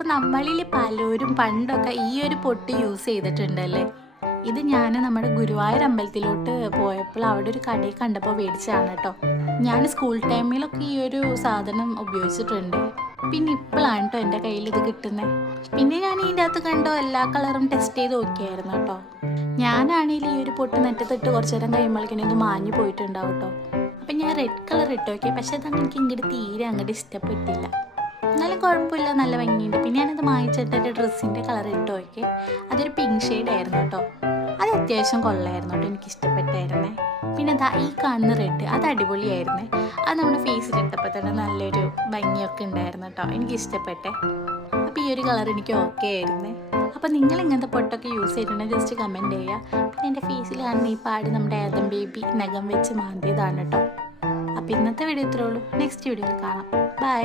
അപ്പോൾ നമ്മളിൽ പലരും പണ്ടൊക്കെ ഈ ഒരു പൊട്ട് യൂസ് ചെയ്തിട്ടുണ്ടല്ലേ. ഇത് ഞാൻ നമ്മുടെ ഗുരുവായൂർ അമ്പലത്തിലോട്ട് പോയപ്പോൾ അവിടെ ഒരു കടയിൽ കണ്ടപ്പോൾ മേടിച്ചതാണ് കേട്ടോ. ഞാൻ സ്കൂൾ ടൈമിലൊക്കെ ഈ ഒരു സാധനം ഉപയോഗിച്ചിട്ടുണ്ട്. പിന്നെ ഇപ്പോഴാണ് കേട്ടോ എൻ്റെ കയ്യിൽ ഇത് കിട്ടുന്നത്. പിന്നെ ഞാൻ ഇതിൻ്റെ അകത്ത് കണ്ടോ എല്ലാ കളറും ടെസ്റ്റ് ചെയ്ത് നോക്കിയായിരുന്നു കേട്ടോ. ഞാനാണെങ്കിൽ ഈ ഒരു പൊട്ട് നെറ്റത്തിട്ട് കുറച്ച് നേരം കഴിയുമ്പോഴേക്കും ഇത് മാഞ്ഞു പോയിട്ടുണ്ടാവും കേട്ടോ. അപ്പം ഞാൻ റെഡ് കളർ ഇട്ട് നോക്കി, പക്ഷെ അതാണ് എനിക്ക് ഇങ്ങോട്ട് തീരെ അങ്ങോട്ട് ഇഷ്ടപ്പെട്ടില്ല. എന്നാലും കുഴപ്പമില്ല, നല്ല ഭംഗിയുണ്ട്. പിന്നെ ഞാനത് മായിച്ചിട്ട് എൻ്റെ ഡ്രസ്സിൻ്റെ കളർ ഇട്ട് നോക്കി. അതൊരു പിങ്ക് ഷെയ്ഡ് ആയിരുന്നു കേട്ടോ. അത് അത്യാവശ്യം കൊള്ളായിരുന്നു കേട്ടോ, എനിക്ക് ഇഷ്ടപ്പെട്ടായിരുന്നേ. പിന്നെ ഈ കാണുന്ന റെഡ് അത് അടിപൊളിയായിരുന്നേ. അത് നമ്മുടെ ഫേസിലിട്ടപ്പോൾ തന്നെ നല്ലൊരു ഭംഗിയൊക്കെ ഉണ്ടായിരുന്നു കേട്ടോ, എനിക്ക് ഇഷ്ടപ്പെട്ടെ. അപ്പോൾ ഈ ഒരു കളർ എനിക്ക് ഓക്കെ ആയിരുന്നേ. അപ്പോൾ നിങ്ങൾ ഇങ്ങനത്തെ പൊട്ടൊക്കെ യൂസ് ചെയ്തിട്ടുണ്ടെങ്കിൽ ജസ്റ്റ് കമൻറ്റ് ചെയ്യുക. പിന്നെ എൻ്റെ ഫേസിൽ കാണുന്ന ഈ പാട് നമ്മുടെ ആദം ബേബി നഖം വെച്ച് മാന്തിയതാണ് കേട്ടോ. അപ്പോൾ ഇന്നത്തെ വീഡിയോ ഇത്രേ ഉള്ളൂ. നെക്സ്റ്റ് വീഡിയോയിൽ കാണാം. ബൈ.